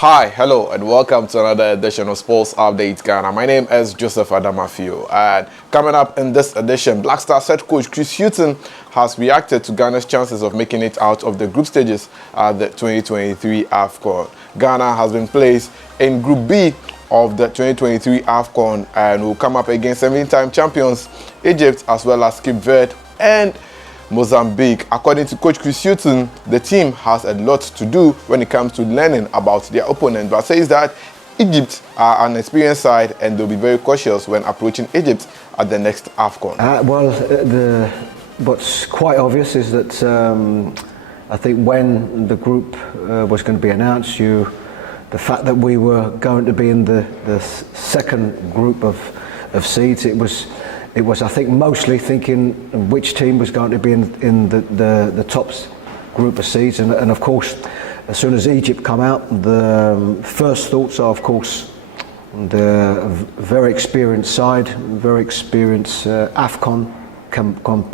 Hi, hello, and welcome to another edition of Sports Update Ghana. My name is Joseph Adamafio, and coming up in this edition, Black Stars head coach Chris Hughton has reacted to Ghana's chances of making it out of the group stages at the 2023 AFCON. Ghana has been placed in Group B of the 2023 AFCON and will come up against 17-time champions Egypt as well as Cape Verde and Mozambique. According to Coach Chris Hughton, the team has a lot to do when it comes to learning about their opponent, but says that Egypt are an experienced side and they'll be very cautious when approaching Egypt at the next AFCON. What's quite obvious is that I think when the group was going to be announced, the fact that we were going to be in the second group of seeds, it was, I think, mostly thinking which team was going to be in the top group of seeds. And of course, as soon as Egypt come out, the first thoughts are, of course, the very experienced side, very experienced AFCON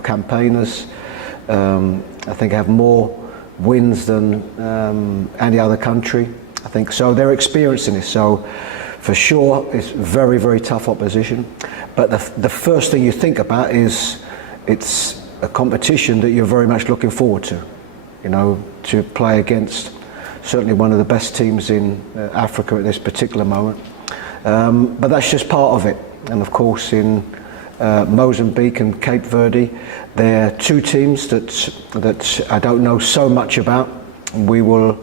campaigners. I think have more wins than any other country. I think so. They're experiencing this. So for sure, it's very, very tough opposition. But the first thing you think about is it's a competition that you're very much looking forward to. You know, to play against certainly one of the best teams in Africa at this particular moment. But that's just part of it. And of course, in Mozambique and Cape Verde, they're two teams that I don't know so much about. We will,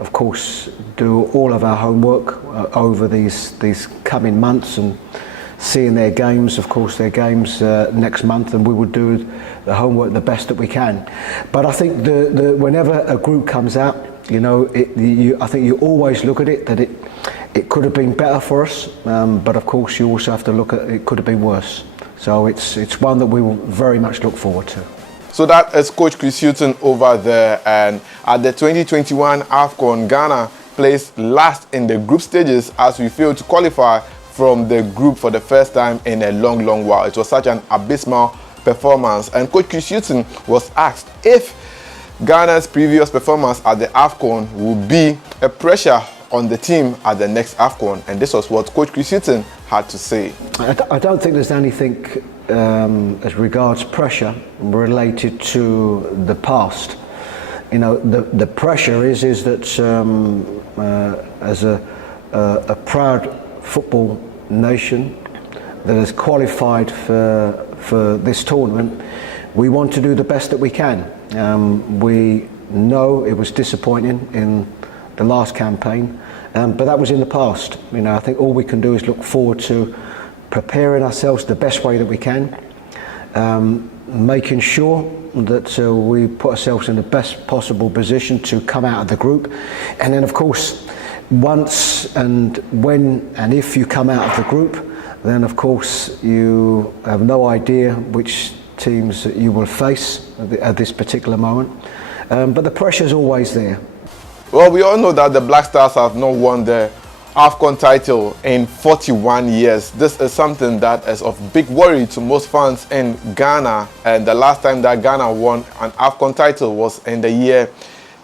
of course, do all of our homework over these coming months and seeing their games, of course, their games next month, and we will do the homework the best that we can. But I think whenever a group comes out, you know, I think you always look at it that it could have been better for us, but of course you also have to look at it could have been worse. So it's one that we will very much look forward to. So that is Coach Chris Hughton over there, and at the 2021 AFCON, Ghana placed last in the group stages as we failed to qualify from the group for the first time in a long while. It was such an abysmal performance, and Coach Chris Hughton was asked if Ghana's previous performance at the AFCON would be a pressure on the team at the next AFCON, and this was what Coach Chris Hughton had to say. I don't think there's anything as regards pressure related to the past. You know, the pressure is that as a proud football nation that has qualified for this tournament, we want to do the best that we can. We know it was disappointing in the last campaign, but that was in the past. You know, I think all we can do is look forward to preparing ourselves the best way that we can, making sure that we put ourselves in the best possible position to come out of the group, and then of course once and when and if you come out of the group, then of course you have no idea which teams you will face at this particular moment, but the pressure is always there. Well, we all know that the Black Stars have not won the AFCON title in 41 years. This is something that is of big worry to most fans in Ghana, and the last time that Ghana won an AFCON title was in the year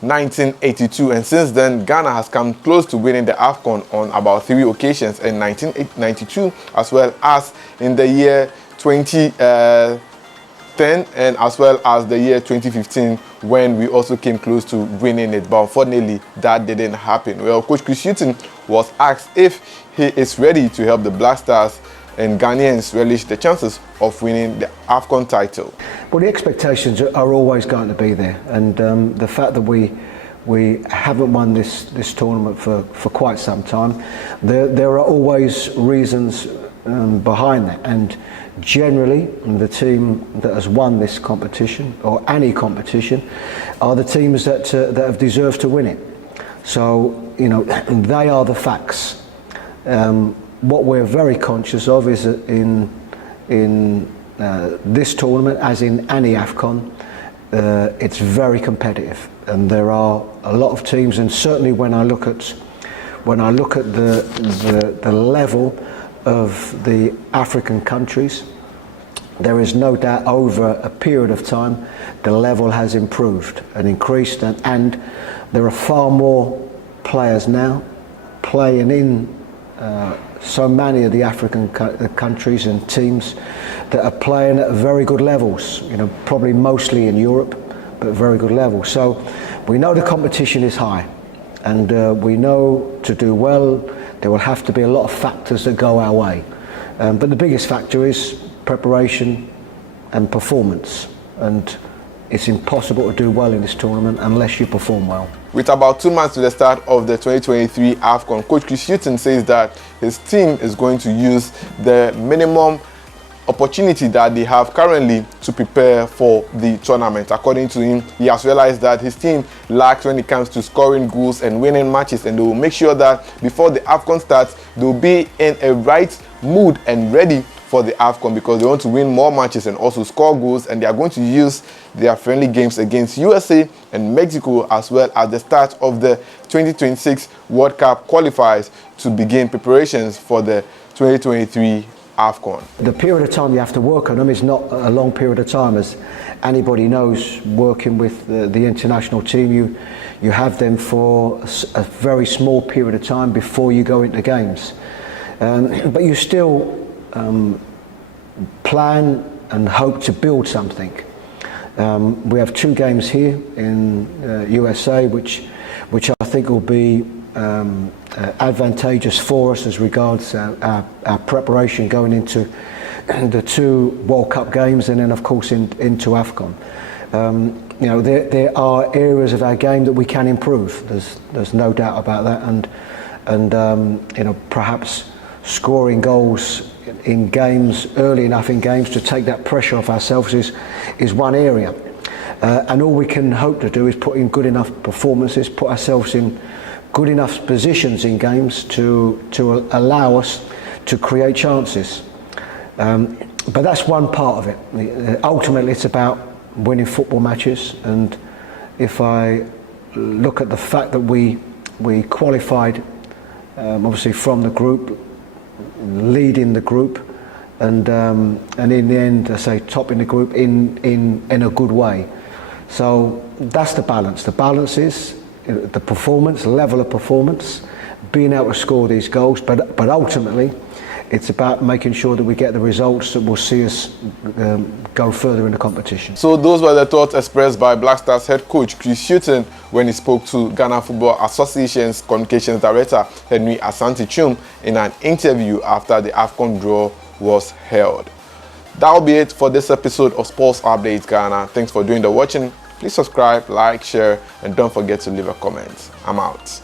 1982, and since then Ghana has come close to winning the AFCON on about 3 occasions, in 1992 as well as in the year 2010 and as well as the year 2015 when we also came close to winning it, but unfortunately that didn't happen. Well, Coach Chris Hughton was asked if he is ready to help the Black Stars and Ghanaians relish the chances of winning the AFCON title. Well, the expectations are always going to be there, and the fact that we haven't won this tournament for quite some time, there are always reasons behind that, and generally the team that has won this competition or any competition are the teams that have deserved to win it. So, you know, they are the facts. What we're very conscious of is that in this tournament, as in any AFCON, it's very competitive, and there are a lot of teams. And certainly, when I look at the level of the African countries, there is no doubt over a period of time the level has improved and increased, and there are far more players now playing in so many of the African countries and teams that are playing at very good levels, probably mostly in Europe, but very good levels. So we know the competition is high, and we know to do well there will have to be a lot of factors that go our way. But the biggest factor is preparation and performance, and it's impossible to do well in this tournament unless you perform well. With about 2 months to the start of the 2023 AFCON, Coach Chris Hughton says that his team is going to use the minimum opportunity that they have currently to prepare for the tournament. According to him, he has realized that his team lacks when it comes to scoring goals and winning matches, and they will make sure that before the AFCON starts, they'll be in a right mood and ready for the AFCON, because they want to win more matches and also score goals, and they are going to use their friendly games against USA and Mexico, as well as the start of the 2026 World Cup qualifiers, to begin preparations for the 2023 AFCON. The period of time you have to work on them is not a long period of time, as anybody knows. Working with the international team, you have them for a very small period of time before you go into games, but you still plan and hope to build something. We have 2 games here in USA, which I think will be advantageous for us as regards our preparation going into the 2 World Cup games, and then of course into AFCON. There are areas of our game that we can improve. There's no doubt about that, and perhaps scoring goals in games early enough in games to take that pressure off ourselves is one area, and all we can hope to do is put in good enough performances, put ourselves in good enough positions in games to allow us to create chances. But that's one part of it. Ultimately, it's about winning football matches, and if I look at the fact that we qualified obviously from the group, leading the group, and in the end, I say top in the group in a good way. So that's the balance. The balance is the performance, level of performance, being able to score these goals, but ultimately it's about making sure that we get the results that will see us go further in the competition. So those were the thoughts expressed by Black Stars head coach Chris Hughton when he spoke to Ghana Football Association's Communications Director Henry Asante Chum in an interview after the AFCON draw was held. That will be it for this episode of Sports Updates Ghana. Thanks for doing the watching. Please subscribe, like, share, and don't forget to leave a comment. I'm out.